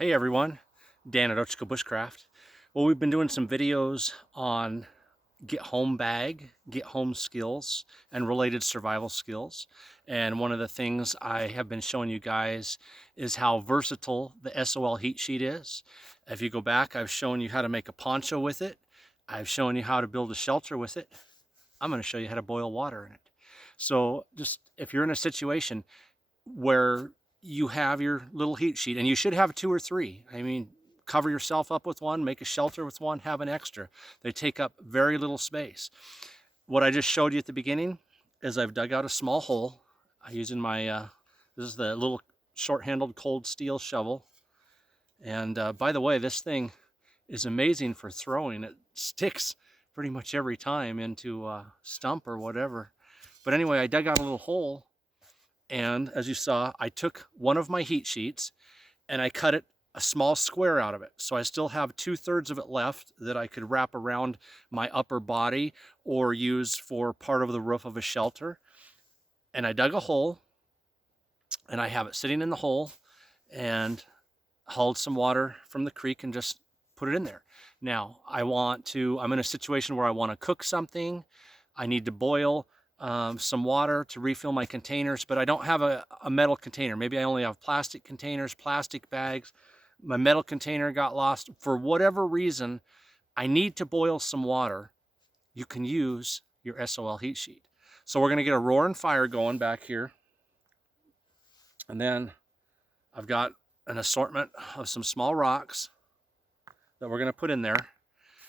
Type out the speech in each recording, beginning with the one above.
Hey everyone, Dan at Bushcraft. Well, we've been doing some videos on get home bag, get home skills, and related survival skills. And one of the things I have been showing you guys is how versatile the SOL heat sheet is. If you go back, I've shown you how to make a poncho with it. I've shown you how to build a shelter with it. I'm going to show you how to boil water in it. So just if you're in a situation where you have your little heat sheet, and you should have two or three. I mean, cover yourself up with one, make a shelter with one, have an extra. They take up very little space. What I just showed you at the beginning is I've dug out a small hole. I'm using my, this is the little short-handled cold steel shovel. And by the way, this thing is amazing for throwing. It sticks pretty much every time into a stump or whatever. But anyway, I dug out a little hole, and as you saw, I took one of my heat sheets and I cut it a small square out of it. So I still have 2/3 of it left that I could wrap around my upper body or use for part of the roof of a shelter. And I dug a hole and I have it sitting in the hole and hauled some water from the creek and just put it in there. Now I'm in a situation where I want to cook something. I need to boil some water to refill my containers, but I don't have a metal container. Maybe I only have plastic containers, plastic bags. My metal container got lost. For whatever reason, I need to boil some water. You can use your SOL heat sheet. So we're gonna get a roaring fire going back here. And then I've got an assortment of some small rocks that we're gonna put in there.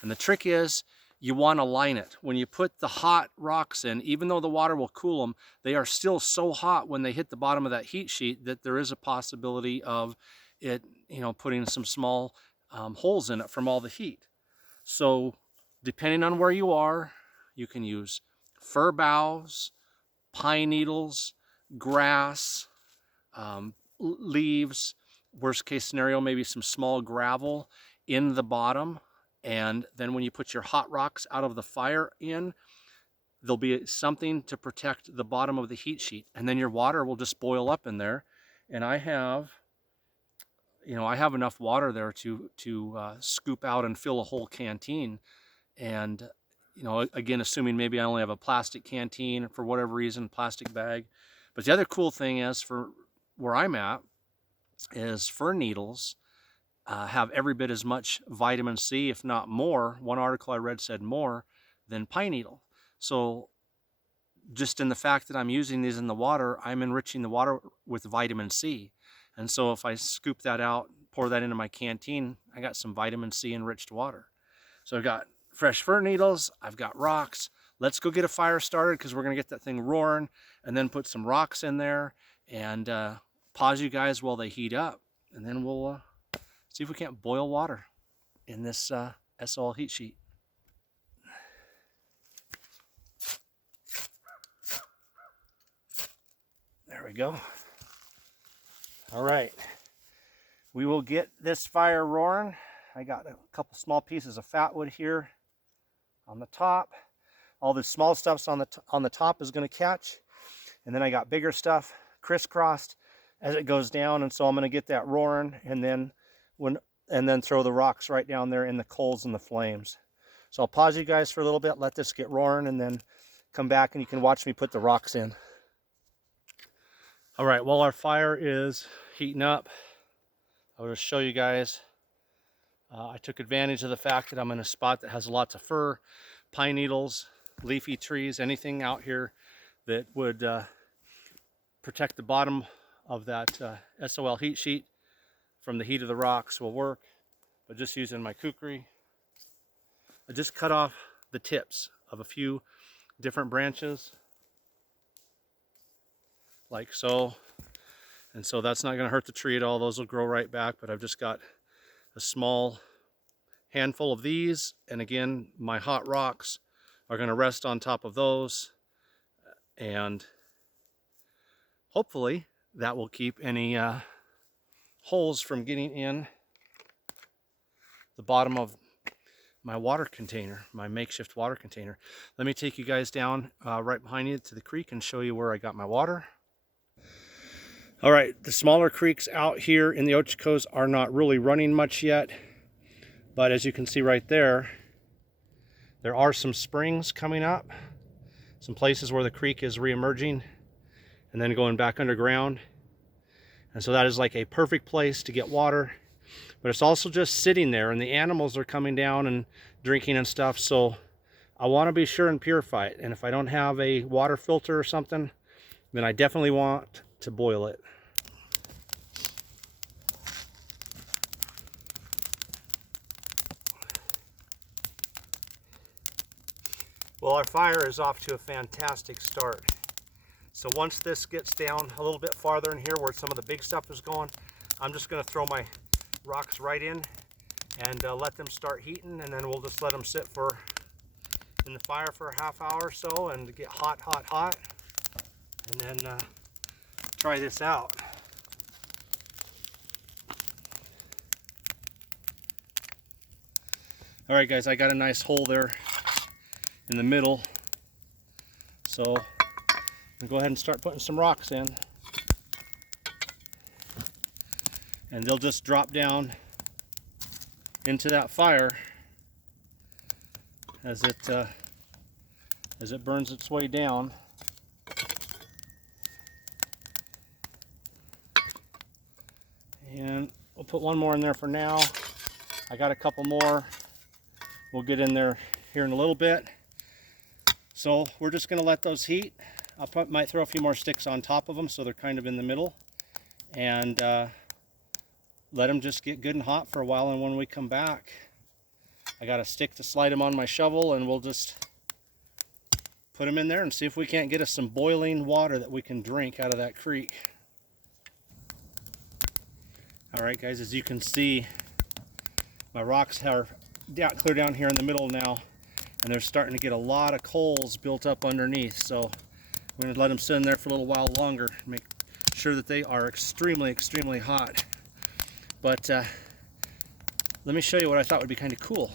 And the trick is, you want to line it. When you put the hot rocks in, even though the water will cool them, they are still so hot when they hit the bottom of that heat sheet that there is a possibility of it, putting some small holes in it from all the heat. So depending on where you are, you can use fir boughs, pine needles, grass, leaves, worst case scenario, maybe some small gravel in the bottom. And then when you put your hot rocks out of the fire in, there'll be something to protect the bottom of the heat sheet. And then your water will just boil up in there. And I have enough water there to scoop out and fill a whole canteen. And, again, assuming maybe I only have a plastic canteen for whatever reason, plastic bag. But the other cool thing is, for where I'm at, is fir needles have every bit as much vitamin C, if not more. One article I read said more than pine needle. So just in the fact that I'm using these in the water, I'm enriching the water with vitamin C. And so if I scoop that out, pour that into my canteen, I got some vitamin C enriched water. So I've got fresh fir needles, I've got rocks. Let's go get a fire started, because we're gonna get that thing roaring, and then put some rocks in there and pause you guys while they heat up. And then we'll see if we can't boil water in this SOL heat sheet. There we go. All right, we will get this fire roaring. I got a couple small pieces of fat wood here on the top. All the small stuff's on the top is going to catch, and then I got bigger stuff crisscrossed as it goes down. And so I'm going to get that roaring, and then throw the rocks right down there in the coals and the flames. So I'll pause you guys for a little bit, let this get roaring, and then come back and you can watch me put the rocks in. All right, while our fire is heating up, I'll just show you guys. I took advantage of the fact that I'm in a spot that has lots of fir, pine needles, leafy trees, anything out here that would protect the bottom of that SOL heat sheet from the heat of the rocks will work. But just using my kukri, I just cut off the tips of a few different branches, like so. And so that's not going to hurt the tree at all. Those will grow right back. But I've just got a small handful of these, and again, my hot rocks are going to rest on top of those, and hopefully that will keep any holes from getting in the bottom of my water container, my makeshift water container. Let me take you guys down right behind you to the creek and show you where I got my water. All right, the smaller creeks out here in the Ochocos are not really running much yet, but as you can see right there, there are some springs coming up, some places where the creek is re-emerging and then going back underground. And so that is like a perfect place to get water, but it's also just sitting there and the animals are coming down and drinking and stuff. So I want to be sure and purify it. And if I don't have a water filter or something, then I definitely want to boil it. Well, our fire is off to a fantastic start. So once this gets down a little bit farther in here where some of the big stuff is going, I'm just going to throw my rocks right in and let them start heating, and then we'll just let them sit in the fire for a half hour or so and get hot, hot, hot, and then try this out. All right, guys, I got a nice hole there in the middle, so I'm gonna go ahead and start putting some rocks in, and they'll just drop down into that fire as it burns its way down. And we'll put one more in there for now. I got a couple more we'll get in there here in a little bit. So we're just going to let those heat. Might throw a few more sticks on top of them so they're kind of in the middle, and let them just get good and hot for a while. And when we come back, I got a stick to slide them on my shovel, and we'll just put them in there and see if we can't get us some boiling water that we can drink out of that creek. All right, guys, as you can see, my rocks are clear down here in the middle now, and they're starting to get a lot of coals built up underneath. So I'm going to let them sit in there for a little while longer, make sure that they are extremely, extremely hot. But let me show you what I thought would be kind of cool.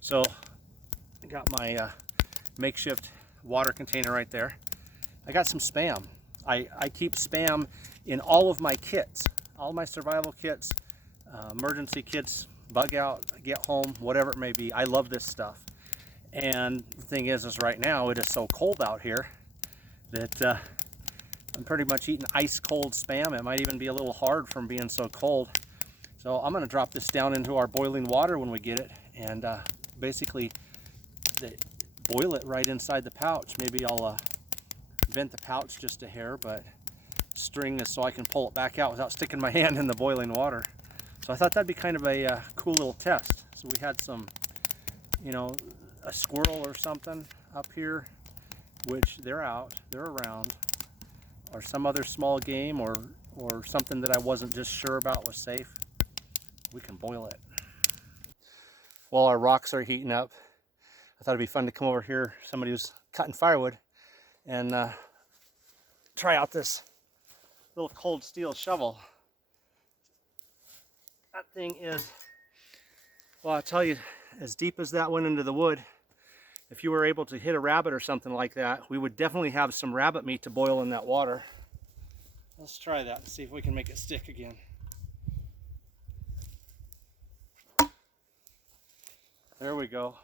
So I got my makeshift water container right there. I got some Spam. I keep Spam in all of my kits, all my survival kits, emergency kits, bug out, get home, whatever it may be. I love this stuff. And the thing is right now it is so cold out here that I'm pretty much eating ice cold Spam. It might even be a little hard from being so cold. So I'm going to drop this down into our boiling water when we get it, and basically boil it right inside the pouch. Maybe I'll vent the pouch just a hair, but string this so I can pull it back out without sticking my hand in the boiling water. So I thought that'd be kind of a cool little test. So we had some, you know, a squirrel or something up here, which they're around, or some other small game, or something that I wasn't just sure about was safe. We can boil it. While our rocks are heating up, I thought it'd be fun to come over here. Somebody was cutting firewood, and try out this little cold steel shovel. That thing is, well, I'll tell you, as deep as that went into the wood, if you were able to hit a rabbit or something like that, we would definitely have some rabbit meat to boil in that water. Let's try that and see if we can make it stick again. There we go.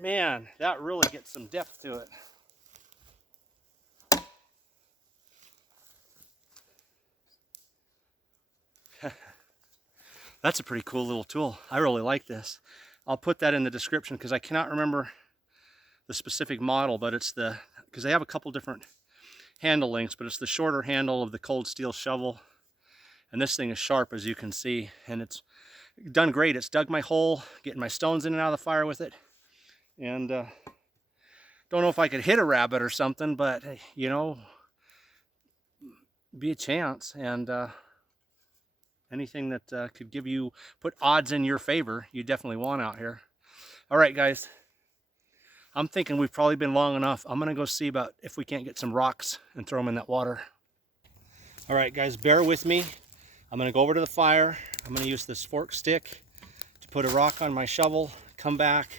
Man, that really gets some depth to it. That's a pretty cool little tool. I really like this. I'll put that in the description because I cannot remember the specific model, but it's because they have a couple different handle lengths, but it's the shorter handle of the cold steel shovel. And this thing is sharp, as you can see, and it's done great. It's dug my hole, getting my stones in and out of the fire with it. And don't know if I could hit a rabbit or something, but you know, be a chance. And anything that could put odds in your favor, you definitely want out here. All right, guys, I'm thinking we've probably been long enough. I'm gonna go see about if we can't get some rocks and throw them in that water. All right, guys, bear with me. I'm gonna go over to the fire. I'm gonna use this fork stick to put a rock on my shovel, come back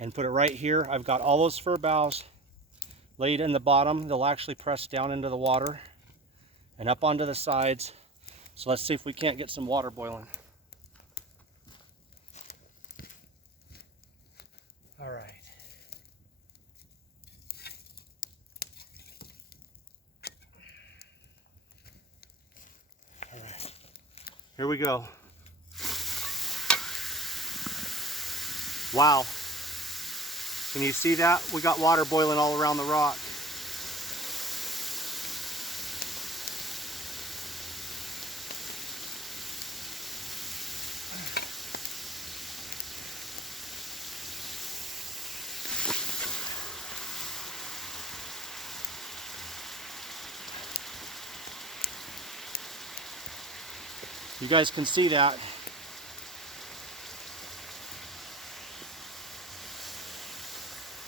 and put it right here. I've got all those fir boughs laid in the bottom. They'll actually press down into the water and up onto the sides. So let's see if we can't get some water boiling. All right. All right. Here we go. Wow. Can you see that? We got water boiling all around the rock. You guys can see that.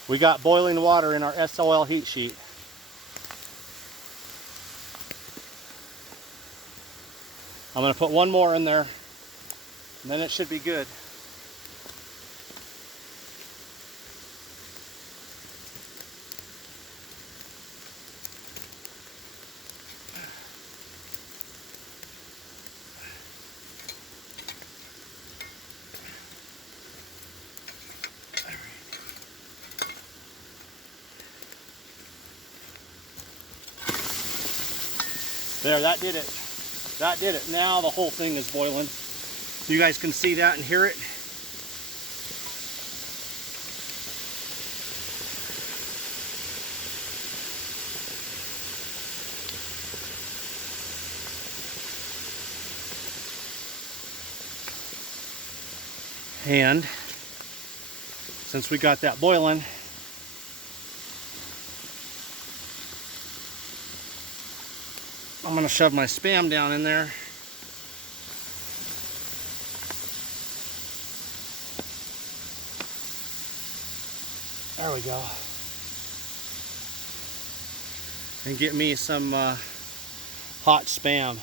We got boiling water in our SOL heat sheet. I'm going to put one more in there, and then it should be good. There, that did it. That did it. Now the whole thing is boiling. You guys can see that and hear it. And since we got that boiling, I'm going to shove my Spam down in there. There we go. And get me some hot Spam.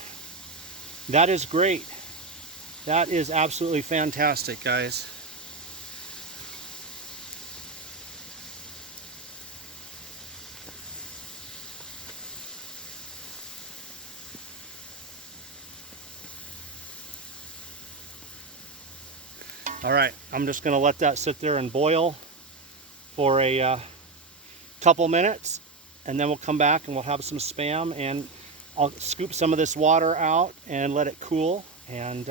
That is great. That is absolutely fantastic, guys. All right, I'm just going to let that sit there and boil for a couple minutes, and then we'll come back and we'll have some Spam, and I'll scoop some of this water out and let it cool, and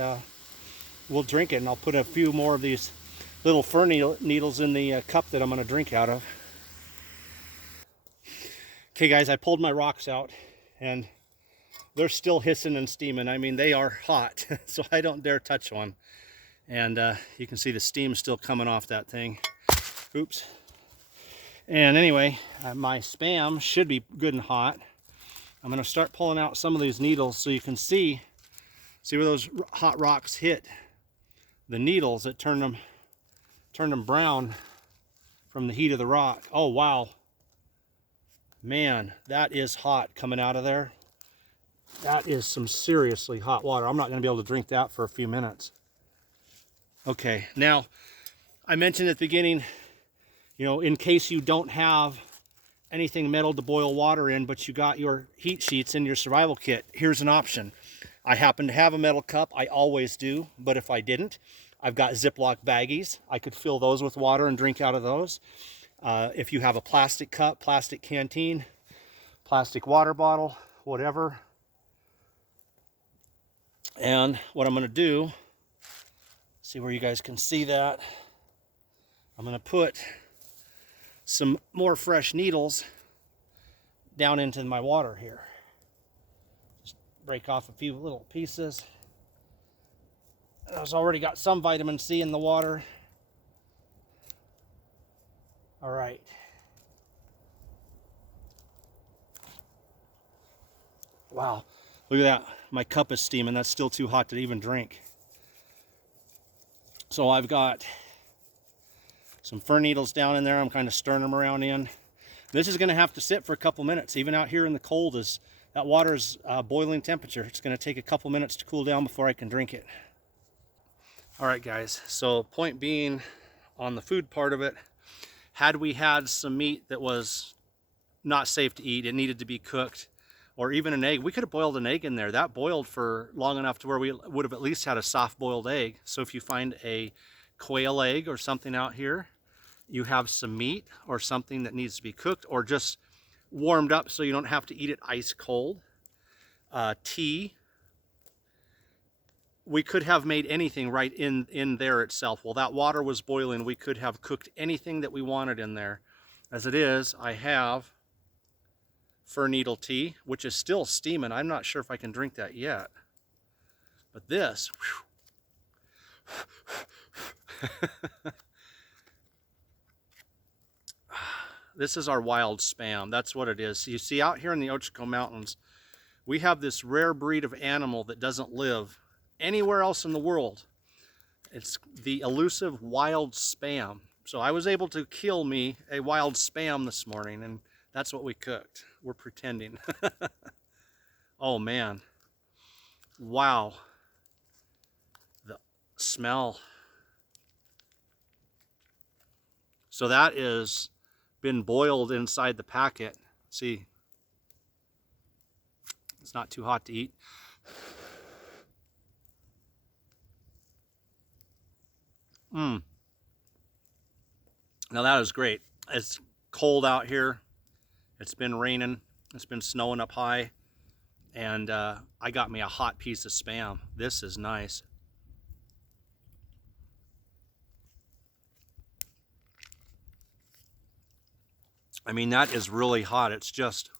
we'll drink it. And I'll put a few more of these little fir needles in the cup that I'm going to drink out of. Okay guys, I pulled my rocks out and they're still hissing and steaming. I mean, they are hot, so I don't dare touch one. And you can see the steam still coming off that thing. Oops. And anyway, my Spam should be good and hot. I'm going to start pulling out some of these needles so you can see where those hot rocks hit the needles. It turned them brown from the heat of the rock. Oh wow, man, that is hot coming out of there. That is some seriously hot water. I'm not going to be able to drink that for a few minutes. Okay, now I mentioned at the beginning, you know, in case you don't have anything metal to boil water in, but you got your heat sheets in your survival kit, here's an option. I happen to have a metal cup. I always do, but if I didn't, I've got Ziploc baggies. I could fill those with water and drink out of those. If you have a plastic cup, plastic canteen, plastic water bottle, whatever. And what I'm going to do, see where you guys can see that, I'm going to put some more fresh needles down into my water here. Just break off a few little pieces. I've already got some vitamin C in the water. All right. Wow, look at that. My cup is steaming. That's still too hot to even drink. So I've got some fir needles down in there. I'm kind of stirring them around in. This is going to have to sit for a couple minutes. Even out here in the cold, that water is boiling temperature. It's going to take a couple minutes to cool down before I can drink it. All right, guys. So point being, on the food part of it, had we had some meat that was not safe to eat. It needed to be cooked. Or even an egg. We could have boiled an egg in there. That boiled for long enough to where we would have at least had a soft boiled egg. So if you find a quail egg or something out here, you have some meat or something that needs to be cooked or just warmed up so you don't have to eat it ice cold. Tea. We could have made anything right in there itself. While that water was boiling, we could have cooked anything that we wanted in there. As it is, I have fir needle tea, which is still steaming. I'm not sure if I can drink that yet. But this, this is our wild spam. That's what it is. You see, out here in the Ochiko Mountains, we have this rare breed of animal that doesn't live anywhere else in the world. It's the elusive wild spam. So I was able to kill me a wild spam this morning, and that's what we cooked. We're pretending. Oh man. Wow. The smell. So that is been boiled inside the packet. See, it's not too hot to eat. Now that is great. It's cold out here. It's been raining. It's been snowing up high. And I got me a hot piece of spam. This is nice. I mean, that is really hot. It's just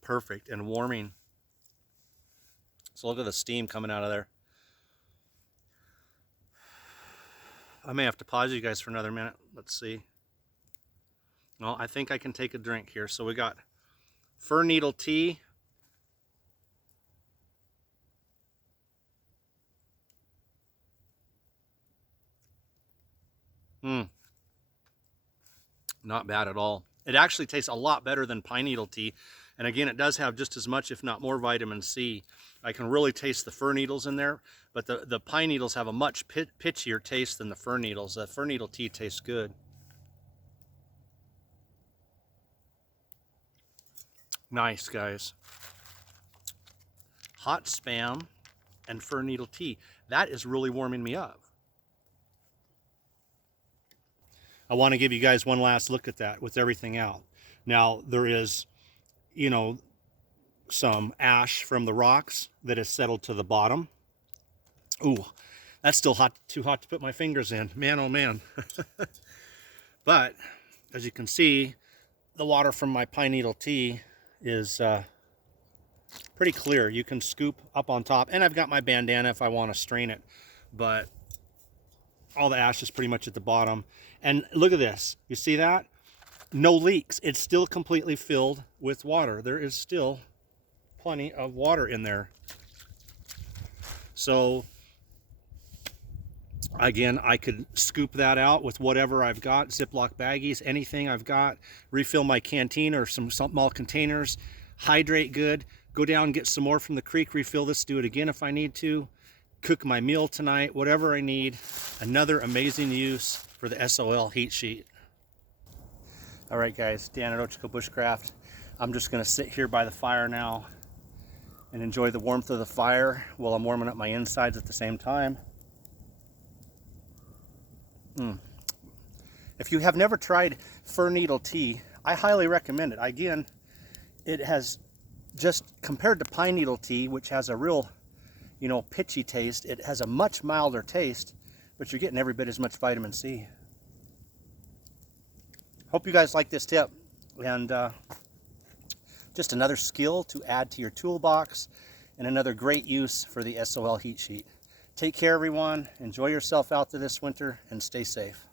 perfect and warming. So look at the steam coming out of there. I may have to pause you guys for another minute. Let's see. Well, I think I can take a drink here. So we got fir needle tea. Not bad at all. It actually tastes a lot better than pine needle tea. And again, it does have just as much, if not more, vitamin C. I can really taste the fir needles in there, but the pine needles have a much pitchier taste than the fir needles. The fir needle tea tastes good. Nice, guys. Hot spam and fir needle tea. That is really warming me up. I want to give you guys one last look at that with everything out. Now, there is, you know, some ash from the rocks that has settled to the bottom. Ooh, that's still hot, too hot to put my fingers in. Man, oh man. But, as you can see, the water from my pine needle tea is pretty clear. You can scoop up on top, and I've got my bandana if I want to strain it, but all the ash is pretty much at the bottom. And look at this. You see that? No leaks. It's still completely filled with water. There is still plenty of water in there. So again, I could scoop that out with whatever I've got, Ziploc baggies, anything I've got, refill my canteen or some small containers, hydrate good, go down and get some more from the creek, refill this, do it again if I need to, cook my meal tonight, whatever I need. Another amazing use for the SOL heat sheet. All right, guys, Dan at Ochiko Bushcraft. I'm just gonna sit here by the fire now and enjoy the warmth of the fire while I'm warming up my insides at the same time. If you have never tried fir needle tea, I highly recommend it. Again, it has, just compared to pine needle tea, which has a real, you know, pitchy taste, it has a much milder taste, but you're getting every bit as much vitamin C. Hope you guys like this tip, and just another skill to add to your toolbox and another great use for the SOL heat sheet. Take care, everyone. Enjoy yourself out this winter and stay safe.